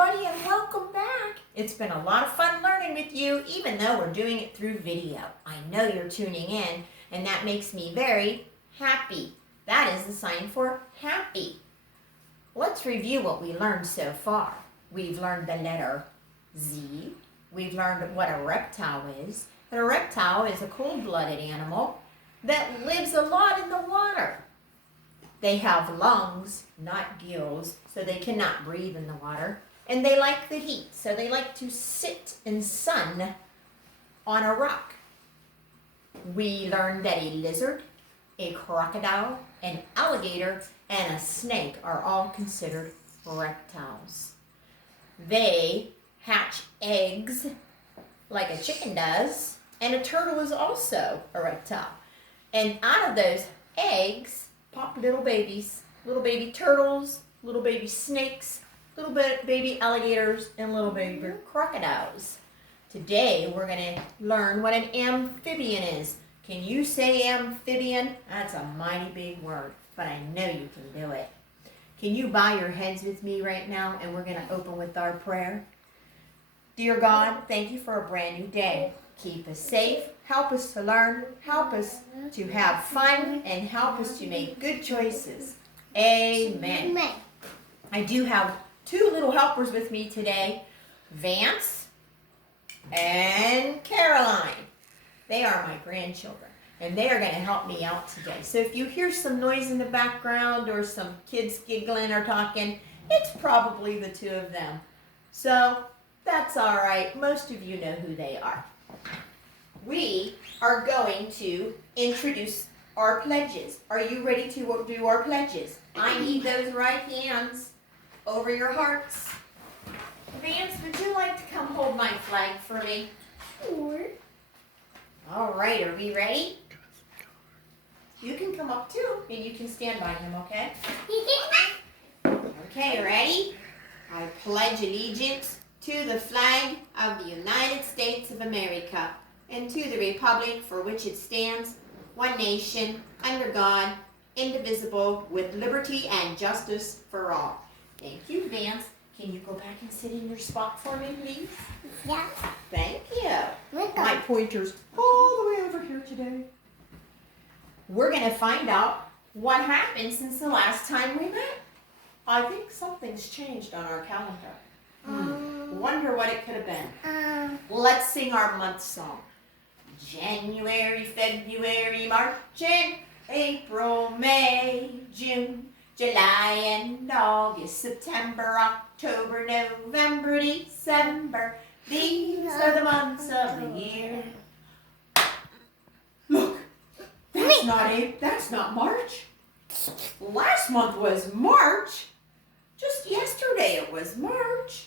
everybody, and welcome back. It's been a lot of fun learning with you, even though we're doing it through video. I know you're tuning in, and that makes me very happy. That is the sign for happy. Let's review what we learned so far. We've learned the letter Z. We've learned what a reptile is. And a reptile is a cold-blooded animal that lives a lot in the water. They have lungs, not gills, so they cannot breathe in the water. And they like the heat, so they like to sit in sun on a rock. We learned that a lizard, a crocodile, an alligator, and a snake are all considered reptiles. They hatch eggs like a chicken does, and a turtle is also a reptile. And out of those eggs pop little babies, little baby turtles, little baby snakes, little baby alligators, and little baby crocodiles. Today we're going to learn what an amphibian is. Can you say amphibian? That's a mighty big word, but I know you can do it. Can you bow your heads with me right now, and we're going to open with our prayer? Dear God, thank you for a brand new day. Keep us safe, help us to learn, help us to have fun, and help us to make good choices. Amen. I do have two little helpers with me today, Vance and Caroline. They are my grandchildren, and they are going to help me out today. So if you hear some noise in the background or some kids giggling or talking, it's probably the two of them. So that's all right. Most of you know who they are. We are going to introduce our pledges. Are you ready to do our pledges? I need those right hands over your hearts. Vance, would you like to come hold my flag for me? Sure. All right, are we ready? You can come up too, and you can stand by him, okay? Okay, ready? I pledge allegiance to the flag of the United States of America and to the republic for which it stands, one nation, under God, indivisible, with liberty and justice for all. Thank you, Vance. Can you go back and sit in your spot for me, please? Yeah. Thank you. My pointer's all the way over here today. We're going to find out what happened since the last time we met. I think something's changed on our calendar. Wonder what it could have been. Let's sing our month song. January, February, March, and April, May, June, July, and August, September, October, November, December. These are the months of the year. Look, that's not March. Last month was March. Just yesterday it was March.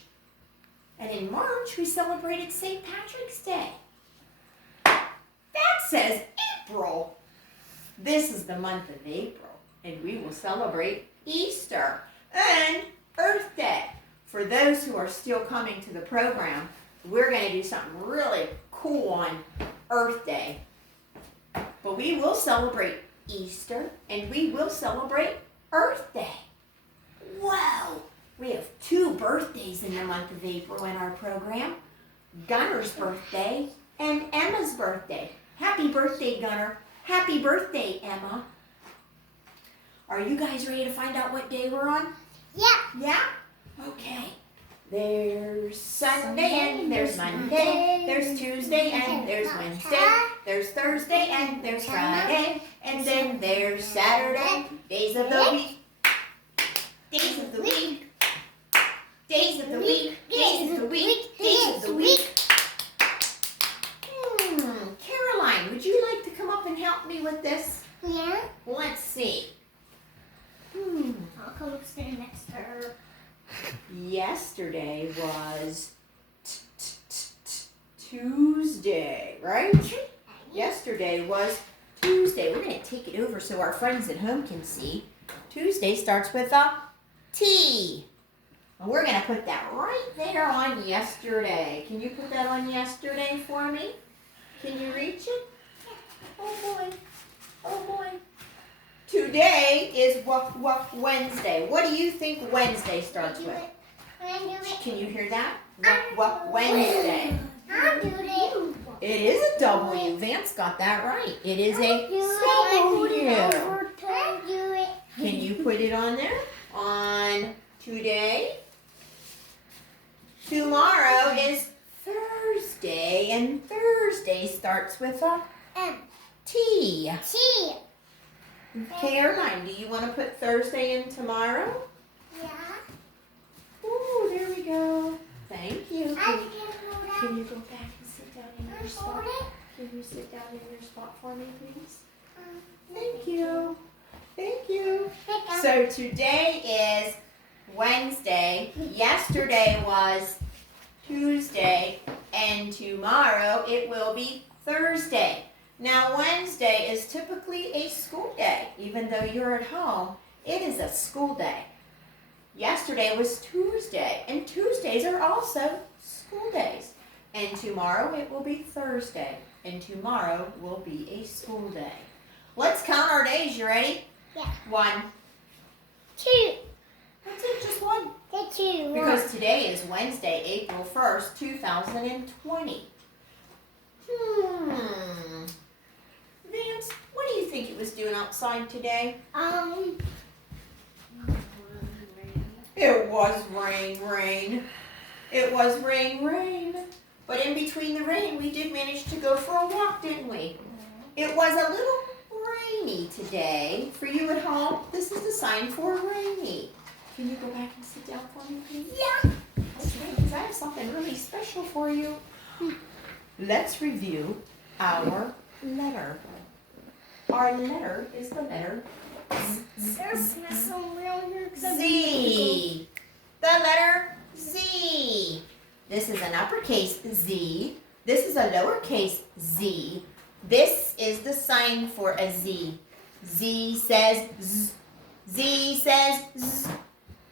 And in March we celebrated St. Patrick's Day. That says April. This is the month of April, and we will celebrate Easter and Earth Day. For those who are still coming to the program, we're going to do something really cool on Earth Day. But we will celebrate Easter, and we will celebrate Earth Day. Wow! We have two birthdays in the month of April in our program. Gunner's birthday and Emma's birthday. Happy birthday, Gunner. Happy birthday, Emma. Are you guys ready to find out what day we're on? Yeah. Yeah? Okay. There's Sunday and there's Monday. There's Tuesday and there's Wednesday. There's Thursday and there's Friday. And then there's Saturday. Days of the week. Days of the week. Days of the week. Days of the week. Days of the week. Caroline, would you like to come up and help me with this? Yeah. Let's see. I'll come stand next to her. Yesterday was Tuesday, right? Yesterday was Tuesday. We're going to take it over so our friends at home can see. Tuesday starts with a T. And we're going to put that right there on yesterday. Can you put that on yesterday for me? Can you reach it? Oh boy. Oh boy. Today is Wednesday. What do you think Wednesday starts with? Can you hear that? What Wednesday? I'll do it. It is a W. Vance got that right. It is a W. I'll do it. Can you put it on there? On today? Tomorrow is Thursday, and Thursday starts with a M. T. T. Okay, Irvine, do you want to put Thursday in tomorrow? Yeah. Ooh, there we go. Thank you. I can hold out. Can you go back and sit down in your spot? Hold it. Can you sit down in your spot for me, please? Thank you. Thank you. So today is Wednesday. Yesterday was Tuesday. And tomorrow it will be Thursday. Now Wednesday is typically a school day. Even though you're at home, it is a school day. Yesterday was Tuesday. And Tuesdays are also school days. And tomorrow it will be Thursday. And tomorrow will be a school day. Let's count our days. You ready? Yeah. 1. 2. That's it, just 1. The 2. Because today is Wednesday, April 1st, 2020. Vance, what do you think it was doing outside today? It was rain. It was rain. But in between the rain, we did manage to go for a walk, didn't we? It was a little rainy today. For you at home, this is the sign for rainy. Can you go back and sit down for me, please? Yeah. Okay, because I have something really special for you. Let's review our letter. Our letter is the letter Z. The letter Z. This is an uppercase Z. This is a lowercase z. This is the sign for a Z. Z says Z. Z says Z.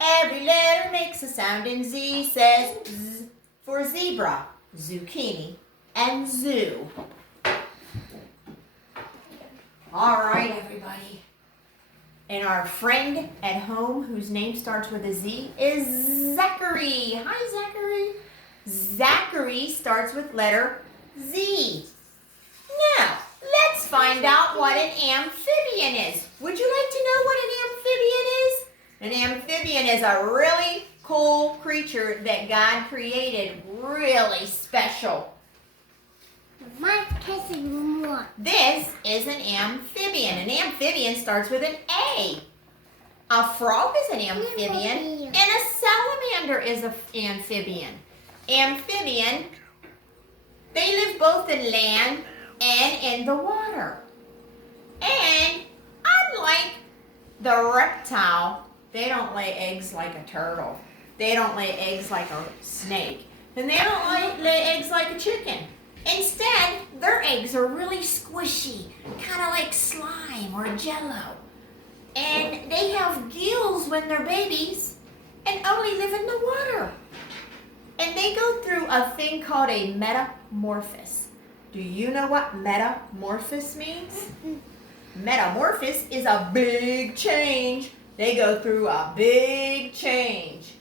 Every letter makes a sound, and Z says Z for zebra, zucchini, and zoo. All right, everybody. And our friend at home whose name starts with a Z is Zachary. Hi, Zachary. Zachary starts with letter Z. Now, let's find out what an amphibian is. Would you like to know what an amphibian is? An amphibian is a really cool creature that God created, really special. My kiss is more. This is an amphibian. An amphibian starts with an A. A frog is an amphibian, and a salamander is an amphibian. Amphibian, they live both in land and in the water. And unlike the reptile, they don't lay eggs like a turtle. They don't lay eggs like a snake. And they don't lay eggs like a chicken. Instead, their eggs are really squishy, kind of like slime or jello. And they have gills when they're babies and only live in the water. And they go through a thing called a metamorphosis. Do you know what metamorphosis means? Metamorphosis is a big change. They go through a big change.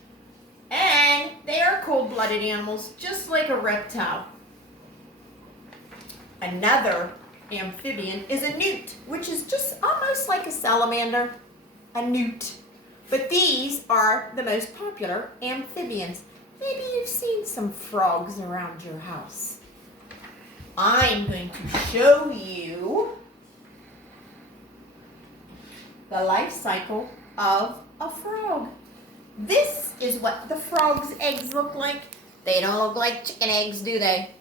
And they are cold-blooded animals, just like a reptile. Another amphibian is a newt, which is just almost like a salamander, a newt. But these are the most popular amphibians. Maybe you've seen some frogs around your house. I'm going to show you the life cycle of a frog. This is what the frog's eggs look like. They don't look like chicken eggs, do they?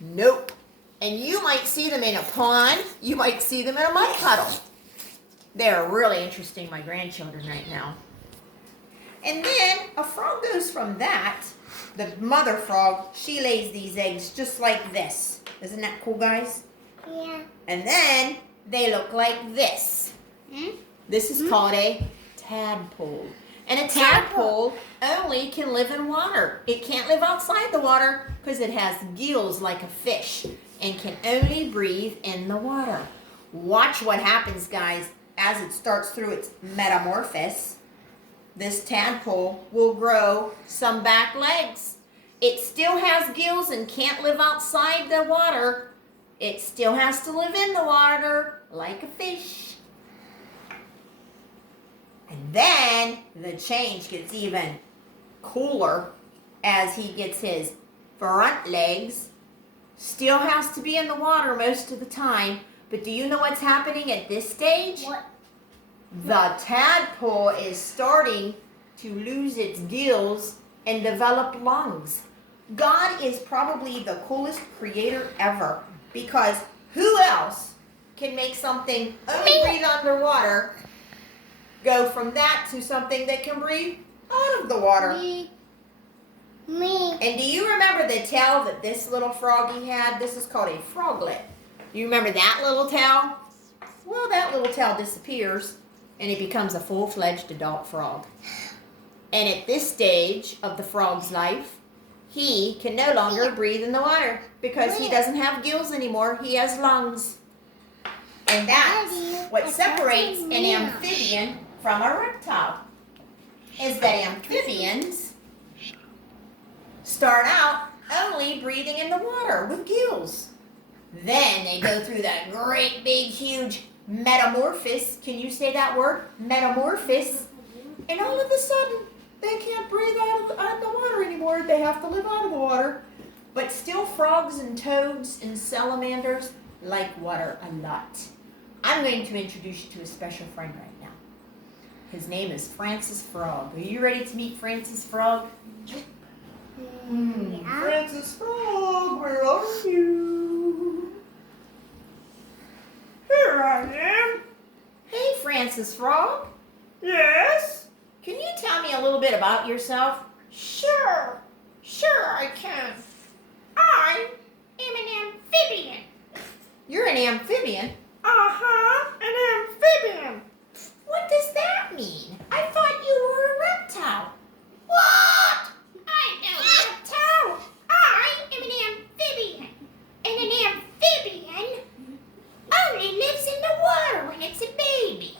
Nope. And you might see them in a pond. You might see them in a mud puddle. They're really interesting, my grandchildren right now. And then a frog goes from that. The mother frog, she lays these eggs just like this. Isn't that cool, guys? Yeah. And then they look like this. This is called a tadpole. And a tadpole only can live in water. It can't live outside the water because it has gills like a fish and can only breathe in the water. Watch what happens, guys, as it starts through its metamorphosis. this tadpole will grow some back legs. It still has gills and can't live outside the water. It still has to live in the water like a fish. And then the change gets even cooler as he gets his front legs. Still has to be in the water most of the time. But do you know what's happening at this stage? What? The tadpole is starting to lose its gills and develop lungs. God is probably the coolest creator ever, because who else can make something only breathe underwater go from that to something that can breathe out of the water? Me. And do you remember the tail that this little froggy had? This is called a froglet. You remember that little tail? Well, that little tail disappears and it becomes a full-fledged adult frog. And at this stage of the frog's life, he can no longer breathe in the water because he doesn't have gills anymore. He has lungs. And that's what separates an amphibian from a reptile, is that amphibians start out only breathing in the water with gills. Then they go through that great big huge metamorphosis. Can you say that word? Metamorphosis. And all of a sudden, they can't breathe out of the water anymore. They have to live out of the water. But still, frogs and toads and salamanders like water a lot. I'm going to introduce you to a special friend right now. His name is Francis Frog. Are you ready to meet Francis Frog? Yeah. Francis Frog, where are you? Here I am. Hey, Francis Frog. Yes? Can you tell me a little bit about yourself? Sure I can. I am an amphibian. You're an amphibian? Uh-huh, an amphibian. What does that mean? I thought you were a reptile. What? I know reptile. I am an amphibian. And an amphibian only lives in the water when it's a baby.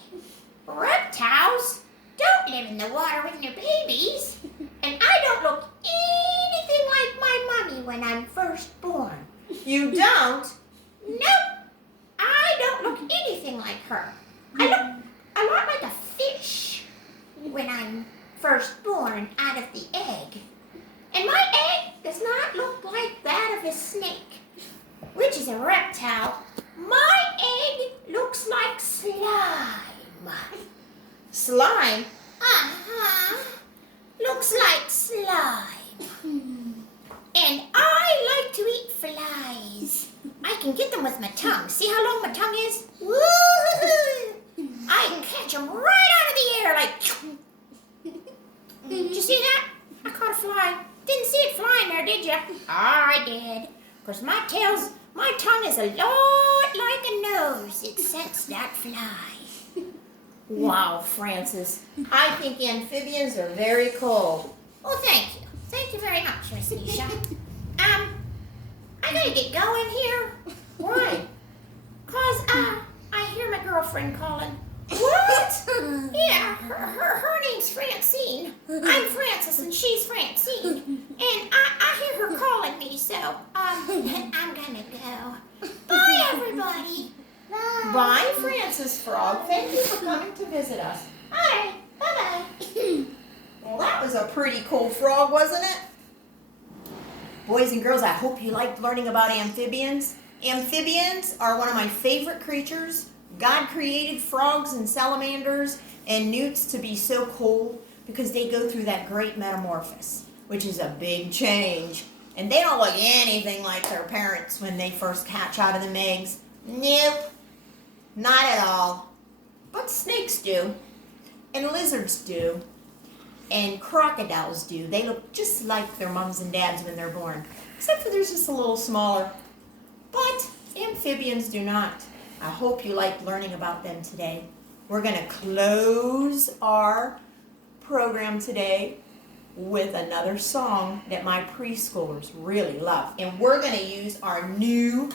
Reptiles don't live in the water when they're babies. And I don't look anything like my mommy when I'm first born. You don't? Nope. I don't look anything like her. I look a lot like a fish when I'm first born out of the egg. And my egg does not look like that of a snake, which is a reptile. My egg looks like slime. Slime? Uh-huh. Looks like slime. And I like to eat flies. I can get them with my tongue. See how long my tongue is? Woo-hoo-hoo. I can catch them right out of the air like... Did you see that? I caught a fly. Didn't see it flying there, did you? I did. Because my tongue is a lot like a nose. It sensed that fly. Wow, Francis. I think amphibians are very cool. Oh, thank you. Thank you very much, Miss Nisha. I gotta get going here. Why? 'Cause, I hear my girlfriend calling. What? Yeah, her name's Francine. I'm Francis and she's Francine. And I hear her calling me, so, I'm gonna go. Bye, everybody. Bye, Francis Frog. Thank you for coming to visit us. Alright, bye-bye. Well, that was a pretty cool frog, wasn't it? Boys and girls, I hope you liked learning about amphibians. Amphibians are one of my favorite creatures. God created frogs and salamanders and newts to be so cool because they go through that great metamorphosis, which is a big change. And they don't look anything like their parents when they first hatch out of the eggs. Nope, not at all. But snakes do, and lizards do, and crocodiles do. They look just like their moms and dads when they're born, except for they're just a little smaller. But amphibians do not. I hope you liked learning about them today. We're going to close our program today with another song that my preschoolers really love. And we're going to use our new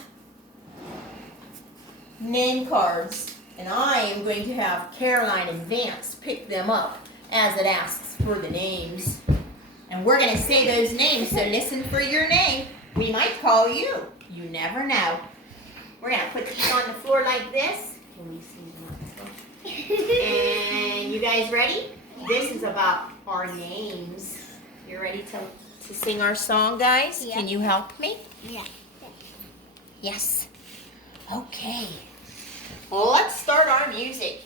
name cards. And I am going to have Caroline and Vance pick them up. as it asks for the names. And we're going to say those names, so listen for your name. We might call you. You never know. We're going to put these on the floor like this. Can we see them? And you guys ready? This is about our names. You ready to sing our song, guys? Yeah. Can you help me? Yeah. Yes. Okay. Well, let's start our music.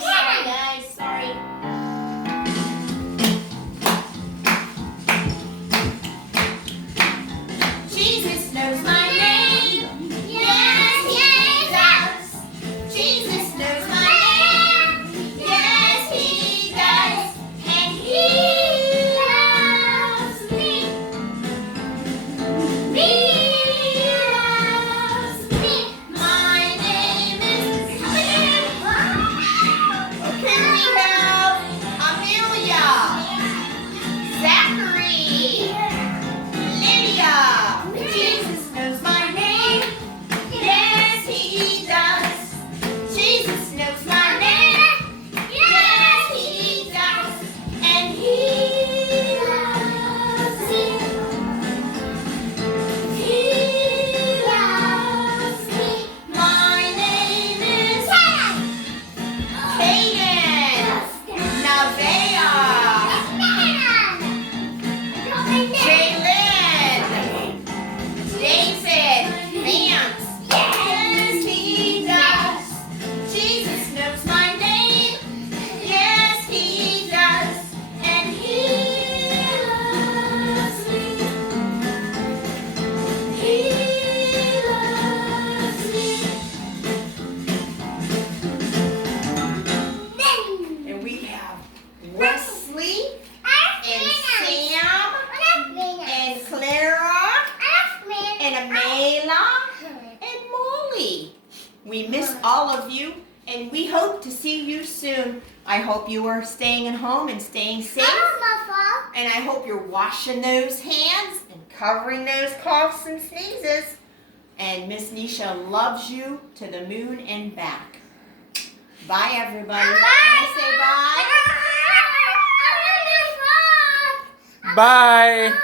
Sorry, guys. Sorry. Jesus knows my name. Yes, he does. Jesus knows my name. Yes, he does. And he loves me. He loves me. My name is Okay, we have Amelia, Zachary, Lydia. Jesus knows my name. Yes, he does. Jesus knows my name. Yes, he does. And he loves me. He loves me. My name is Hayden, Nevaeh, Jalen, David, Vance. Yes, he does. Jesus knows my name. Yes, he does. And he loves me. He loves me. And we have Wesley and Sam and Clara and Amela and Molly. We miss all of you and we hope to see you soon. I hope you are staying at home and staying safe. And I hope you're washing those hands and covering those coughs and sneezes. And Miss Nisha loves you to the moon and back. Bye, everybody. Wanna say bye? Bye.